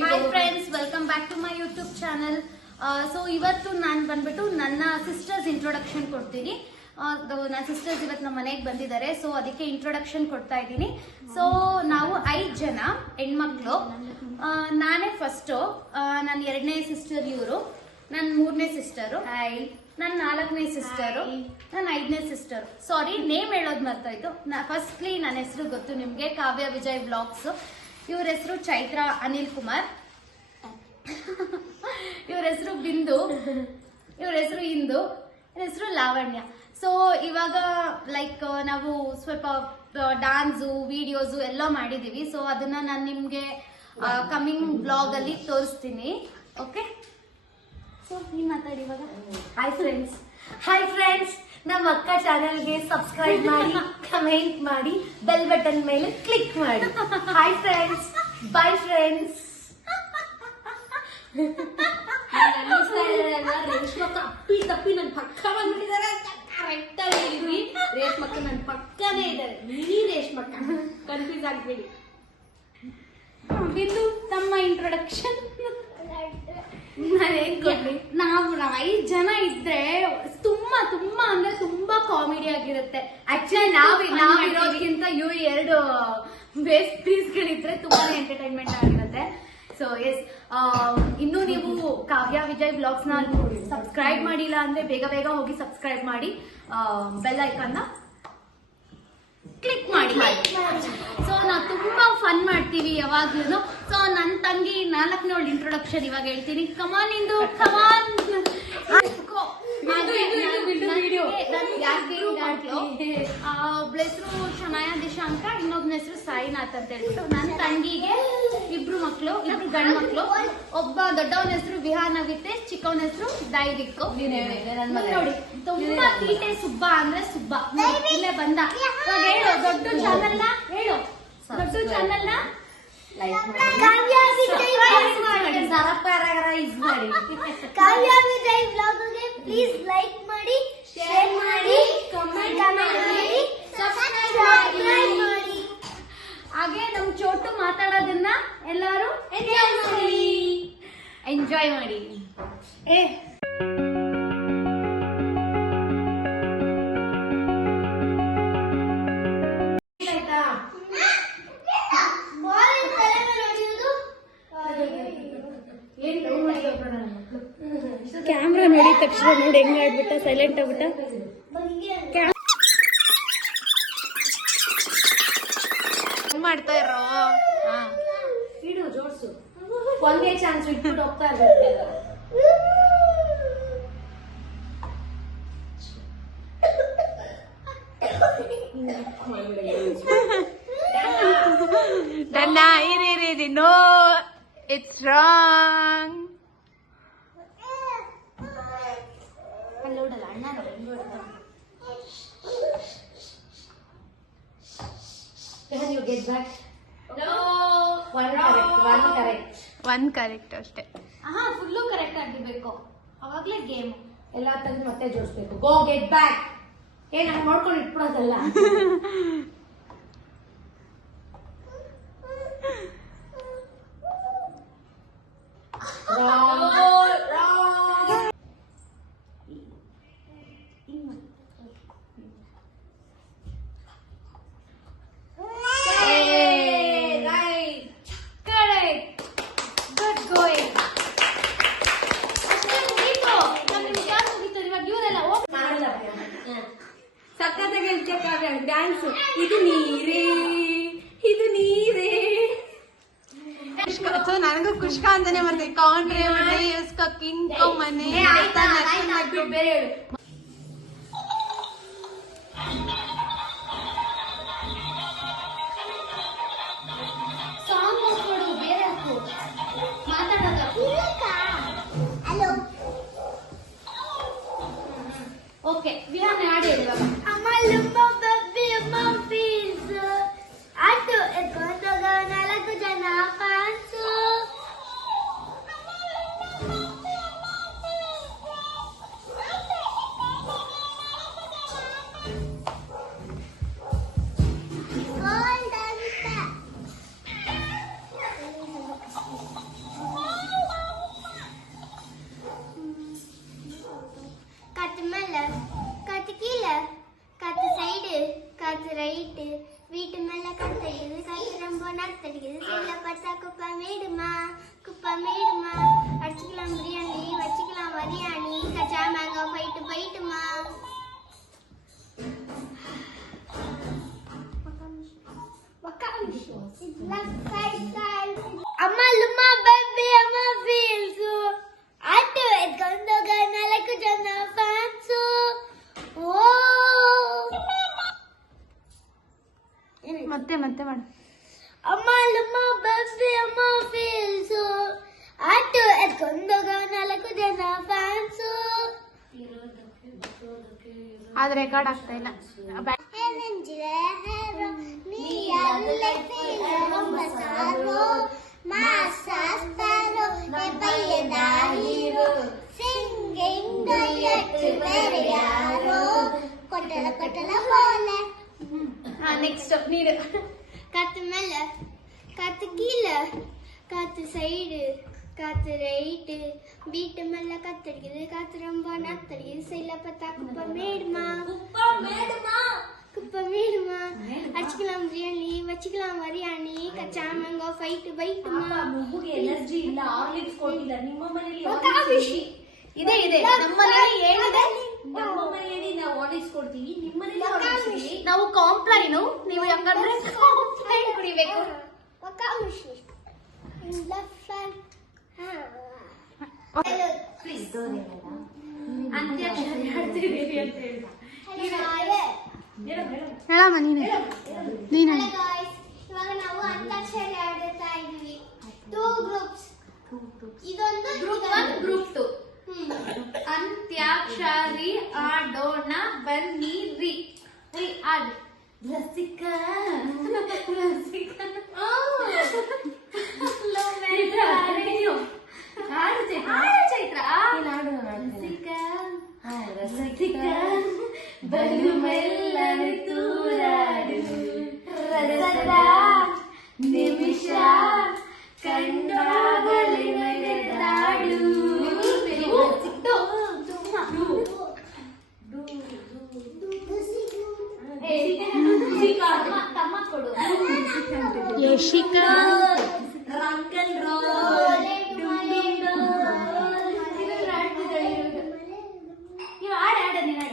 Hi friends, welcome back to my YouTube channel. So ಇವತ್ತು ನಾನು ಬಂದ್ಬಿಟ್ಟು ನನ್ನ ಸಿಸ್ಟರ್ಸ್ ಇಂಟ್ರೊಡಕ್ಷನ್ ಕೊಡ್ತೀನಿ. ನನ್ನ ಸಿಸ್ಟರ್ಸ್ ಇವತ್ತು ನಮ್ಮ ಮನೆಗೆ ಬಂದಿದ್ದಾರೆ, ಸೊ ಅದಕ್ಕೆ ಇಂಟ್ರೊಡಕ್ಷನ್ ಕೊಡ್ತಾ ಇದ್ದೀನಿ. ಸೊ ನಾವು 5 ಜನ ಹೆಣ್ಮಕ್ಳು. ನಾನೇ ಫಸ್ಟ್, ನನ್ನ 2ನೇ ಸಿಸ್ಟರ್ ಇವರು, ನನ್ನ 3ನೇ ಸಿಸ್ಟರು, ನನ್ನ 4ನೇ ಸಿಸ್ಟರು, ನನ್ನ 5ನೇ ಸಿಸ್ಟರ್. ಸಾರಿ, ನೇಮ್ ಹೇಳೋದು ಮರ್ತಾಯ್ತು. ಫಸ್ಟ್ಲಿ ನನ್ನ ಹೆಸರು ಗೊತ್ತು ನಿಮ್ಗೆ, ಕಾವ್ಯ ವಿಜಯ್ ಬ್ಲಾಗ್ಸ್. ಇವ್ರ ಹೆಸರು ಚೈತ್ರ ಅನಿಲ್ ಕುಮಾರ್, ಇವ್ರ ಹೆಸರು ಬಿಂದು, ಇವ್ರ ಹೆಸರು ಇಂದು, ಇವ್ರ ಹೆಸರು ಲಾವಣ್ಯ. ಸೊ ಇವಾಗ ಲೈಕ್ ನಾವು ಸ್ವಲ್ಪ ಡಾನ್ಸು ವಿಡಿಯೋಸು ಎಲ್ಲ ಮಾಡಿದೀವಿ. ಸೊ ಅದನ್ನ ನಾನು ನಿಮ್ಗೆ ಕಮಿಂಗ್ ಬ್ಲಾಗ್ ಅಲ್ಲಿ ತೋರಿಸ್ತೀನಿ. ಓಕೆ, ಸೊ ನೀನ್ ಮಾತಾಡಿ ಇವಾಗ. ಹಾಯ್ ಫ್ರೆಂಡ್ಸ್, ನಮ್ಮ ಅಕ್ಕ ಚಾನೆಲ್ಗೆ ಸಬ್ಸ್ಕ್ರೈಬ್ ಮಾಡಿ, ಕಮೆಂಟ್ ಮಾಡಿ, ಬೆಲ್ ಬಟನ್ ಮೇಲೆ ಕ್ಲಿಕ್ ಮಾಡಿ. Hi friends, bye friends. ತಪ್ಪಿ ತಪ್ಪಿ ನನ್ ಪಕ್ಕ ಬಂದ್ಬಿಟ್ಟಿದ್ದಾರೆ ಅಂತ ಕರೆಕ್ಟ್ ಆಗಿ ಹೇಳಿದ್ವಿ. ರೇಷ್ಮಕ್ಕ ನನ್ ಪಕ್ಕನೇ ಇದ್ದಾರೆ, ನೀ ರೇಷ್ಮಕ್ಕ, ಕನ್ಫ್ಯೂಸ್ ಆಗ್ಬೇಡಿ. ಬಿಂದು ತಮ್ಮ ಇಂಟ್ರೊಡಕ್ಷನ್. ನಾವು 5 ಜನ ಇದ್ರೆ ತುಂಬಾ ತುಂಬಾ ಅಂದ್ರೆ ತುಂಬಾ ಕಾಮಿಡಿ ಆಗಿರುತ್ತೆ. ಆಕ್ಚುಲಿ ನಾವಿರೋದಕ್ಕಿಂತ ಇವು 2 ವೇಸ್ಟ್ ಪೀಸ್ಗಳಿದ್ರೆ ತುಂಬಾನೇ ಎಂಟರ್ಟೈನ್ಮೆಂಟ್ ಆಗಿರುತ್ತೆ. ಸೊ ಎಸ್, ಇನ್ನು ನೀವು ಕಾವ್ಯ ವಿಜಯ್ ಬ್ಲಾಗ್ಸ್ ನ ಸಬ್ಸ್ಕ್ರೈಬ್ ಮಾಡಿಲ್ಲ ಅಂದ್ರೆ ಬೇಗ ಬೇಗ ಹೋಗಿ ಸಬ್ಸ್ಕ್ರೈಬ್ ಮಾಡಿ, ಬೆಲ್ ಐಕಾನ್ ನ ಕ್ಲಿಕ್ ಮಾಡಿ. ಸೊ ನಾವು ತುಂಬಾ ಫನ್ ಮಾಡ್ತೀವಿ ಯಾವಾಗ್ಲೂ. ಸೊ ನನ್ನ ತಂಗಿ 4ನೇ ಇಂಟ್ರೊಡಕ್ಷನ್ ಇವಾಗ ಹೇಳ್ತೀನಿ. ಕಮಾನ್ ಇಂದು, ಕಮಾನ್. ಒಬ್ಳ ಹೆಸರು ಶನಾಯ ದಿಶಾಂಕ, ಇನ್ನೊಬ್ನ ಹೆಸರು ಸಾಯಿನಾಥ್ ಅಂತ ಹೇಳ್ಬಿಟ್ಟು. ನನ್ನ ತಂಗಿಗೆ 2 ಮಕ್ಳು, 2 ಗಂಡು ಮಕ್ಳು. ಒಬ್ಬ ದೊಡ್ಡವನ ಹೆಸರು ವಿಹಾನ ವಿತೇಶ್, ಚಿಕ್ಕವನ ಹೆಸರು ದೈವಿಕ್ಕು. ನೋಡಿ, ತುಂಬಾ ತೀಟೆ ಸುಬ್ಬ ಅಂದ್ರೆ ಸುಬ್ಬ. ಇಲ್ಲೇ ಬಂದ. ಹೇಳು ದೊಡ್ಡ ಚಾನಲ್ ನ, ಹೇಳು ದೊಡ್ಡ ಚಾನಲ್ ನ ಪ್ಲೀಸ್ ಲೈಕ್ ಮಾಡಿ, ಶೇರ್ ಮಾಡಿ, ಕಮೆಂಟ್ ಮಾಡಿ, ಸಬ್ಸ್ಕ್ರೈಬ್ ಮಾಡಿ. ಹಾಗೆ ನಮ್ ಚೋಟು ಮಾತಾಡೋದನ್ನ ಎಲ್ಲರೂ ಎಂಜಾಯ್ ಮಾಡಿ. ಕ್ಯಾಮ್ರಾ ನೋಡಿದ ತಕ್ಷಣ ನೋಡಿ ಹೆಂಗ್ ಆಡ್ಬಿಟ್ಟ, ಸೈಲೆಂಟ್ ಆಗ್ಬಿಟ್ಟ. ಮಾಡ್ತಾ ಇರೋ ಇಡು, ಜೋಡ್ಸು. ಒಂದೇ ಚಾನ್ಸ್ ಇಟ್ಬಿಟ್ಟು ಹೋಗ್ತಾ ಇರ್ಬೇಕು. No, it's wrong. Can you get back? No. One correct. One correct ಅಷ್ಟೇ. ಫುಲ್ಲು ಕರೆಕ್ಟ್ ಆಗಿರ್ಬೇಕು, ಅವಾಗ್ಲೇ ಗೇಮ್. ಎಲ್ಲ ತಂದು ಮತ್ತೆ ಜೋಡಿಸ್ಬೇಕು. ಗೋ ಗೆಟ್ ಬ್ಯಾಕ್. ನಾನು ನೋಡ್ಕೊಂಡು ಇಟ್ಬಿಡೋದಲ್ಲ. ಡ್ಯಾನ್ಸ್. ಇದು ನೀರೇ, ಇದು ನೀರೇ. ನನಗೂ ಕುಷ್ಕ ಅಂತಾನೆ ಬರ್ತದೆ. ಕೌಂಡ್ರೆ ಮನೆ ಕಿಂಗ್ ಮನೆ ಬೇರೆ ಸಾಂಗ್ ಹೋಗ್ಕೊಡು, ಬೇರೆ ಹಾಕು, ಮಾತಾಡೋದ. ಓಕೆ, ವಿಹಾನ ಹಾಡು ಹೇಳಿ ಇವಾಗ. ಆಯ್ತು, 4 ಜನ ಫ್ಯಾನ್ಸು. ಲುಮ್ಮ ಬೇಬಿ ಅಮ್ಮ ಫೀಲ್ಸು ಆಟೋ ಎತ್ಕೊಂಡೋಗ 4 ಜನ ಫ್ಯಾನ್ಸು. ಓ ಮತ್ತೆ ಮಾಡು. ಅಮ್ಮ ಲುಮ್ಮ ಬೇಬಿ ಅಮ್ಮ ಫೀಲ್ಸು ಆಟೋ ಎತ್ಕೊಂಡೋಗ 4 ಜನ ಫ್ಯಾನ್ಸು. ಆದ್ರೆ ರೆಕಾರ್ಡ್ ಆಗ್ತಾ ಇಲ್ಲ. ನೆಕ್ಸ್ಟ್ ನೀರು. காத்து மேல காத்து கீழே காத்து சைடு காத்து ரைட்டு வீட்டு மேல காத்தடிக்குது காத்து ரொம்ப நாத்தடிக்குது சைட்ல பார்த்தா குப்பை மேடுமா அடிச்சுக்கலாம் பிரியாணி வச்சுக்கலாம் மரியாணி ಕಚ್ಚಾ ಮ್ಯಾಂಗೋ ಫೈಟ್ ಬೈಟ್ಮಾ. ಎನರ್ಜಿ ಇಲ್ಲ, ಆರ್ಲಿಕ್ಸ್ ಕೊಟ್ಟಿಲ್ಲ. ನಿಮ್ಮ ಮನೆಯಲ್ಲಿ ಇದೆ ನಮ್ಮನೇಲಿ ಏನಿದೆ? ನಮ್ಮ ಮನೆಯಲ್ಲಿ ನಾವು ಆರ್ಲಿಕ್ಸ್ ಕೊಡ್ತೀವಿ, ನಿಮ್ಮ ಮನೆಯಲ್ಲಿ ನಾವು ಕಾಂಪ್ಲೈನು, ನೀವು ಯಾಕಂದ್ರೆ ಕಾಂಪ್ಲೈನ್ ಕುಡಿಬೇಕು. ಅಂತ್ಯಾಕ್ಷರಿ ಆಡ್ತಿದ್ದೀವಿ ಅಂತ ಹೇಳಿ ಹೇಳಮ್ಮ ನೀನು. ಇವಾಗ ನಾವು ಅಂತ್ಯಾಕ್ಷರಿ ಆಡುತ್ತಾ ಇದೀವಿ. 2 ಗ್ರೂಪ್ಸ್. ಇದೊಂದು ಗ್ರೂಪ್ 1 ಗ್ರೂಪ್ 2. ಅಂತ್ಯಾಕ್ಷರಿ ಆಡೋಣ ಬನ್ನಿರಿ. ಆಡು. ರಸಿಕಾ ಬಲು ಮೆಲ್ಲನೆ ತೂರಾಡು ರಸದ ನಿಮಿಷ ಕಂಡಾಗಲೇ ನಡೆದಾಡು. ತಮ್ಮ ಕೊಡು. ಯಶಿಕಾ ರಾಕ್ ಅಂಡ್ ರೋಲ್ ನೀವು ಆಡ ನೀನು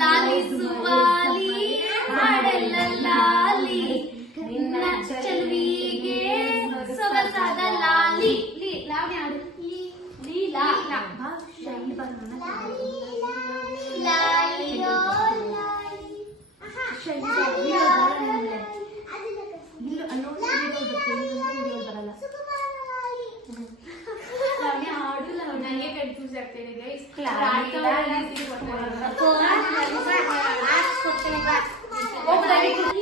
ಲಾಲಿ ಸುವಾಲಿ ಹಾಡಲ್ಲ ಲಾಲಿ ನಿನ್ನ ಚೆಲುವಿಗೆ ಸೊಗಸಾದ ಲಾಲಿ. ಲಾಲಿ ಹಾಡು. ಲೀಲಾ ನನಗೆ ಕನ್ಫ್ಯೂಸ್ ಆಗ್ತೇನೆ ಗೈಸ್.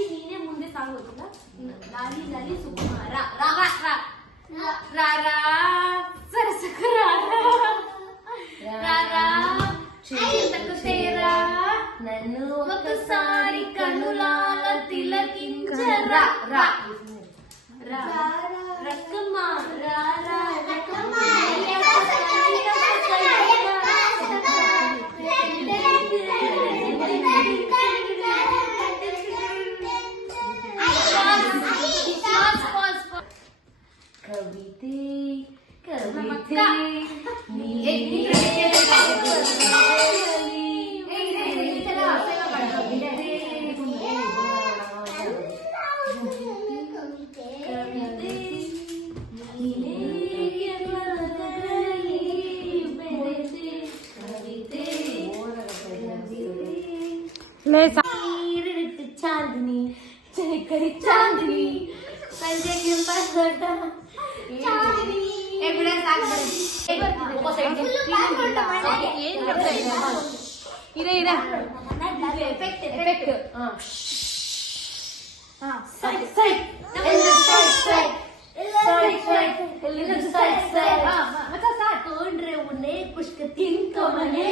ನೀನೇ ಮುಂದೆ ಸಾಗೋದಿಲ್ಲ. ಲಾಲಿ ಲಾಲಿ ಸುಕುಮಾರ ರಾರಾ ಸರಸಕರ ರಾರಾ తేరా నన్ను ఒకసారి కనులాల తిలకించరా రా రా రక్కమ్మ రా రా రక్కమ్మ ಕವಿತೆ ಕವಿತೆ चांदनी चकरी चांदनी संजय के पसोटा चांदनी एवढे इरे इरे एफेक्ट एफेक्ट हां साइड साइड ಕೊಂಡ್ರೆ ಉನ್ನೆ ಪುಷ್ಕ ತಿನ್ಕೊ ಮನೆ